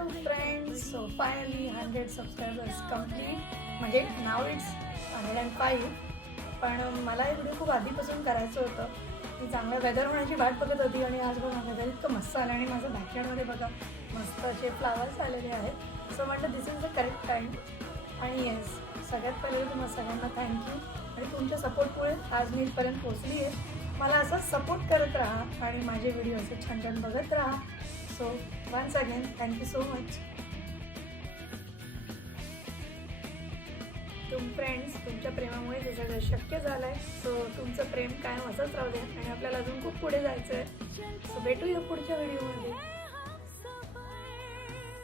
Hello friends, so finally 100 subscribers complete. म्हणजे नाव it's 105. पण मला हे व्हिडिओ खूप आधीपासून करायचं होतं. मी चांगलं वेदर होण्याची वाट बघत होती आणि आज बघा वेदर इतकं मस्त आलं आणि माझं बॅकयार्डमध्ये बघा मस्त असे फ्लावर्स आलेले आहेत. सो म्हटलं दिस इज द करेक्ट टाईम. आणि येस, सगळ्यात पहिले तुम्हाला सगळ्यांना थँक्यू. आणि तुमच्या सपोर्टमुळे आज मी इथपर्यंत पोचली आहे. मला असंच सपोर्ट करत राहा आणि माझे व्हिडिओ असे छान छान बघत राहा. So once again thank you so much. Friends, तुमच्या प्रेमामुळे हे सगळं शक्य झालं आहे. सो तुमचं प्रेम कायम असंच राहू दे आणि आपल्याला अजून खूप पुढे जायचं आहे. सो भेटूया पुढच्या व्हिडिओमध्ये.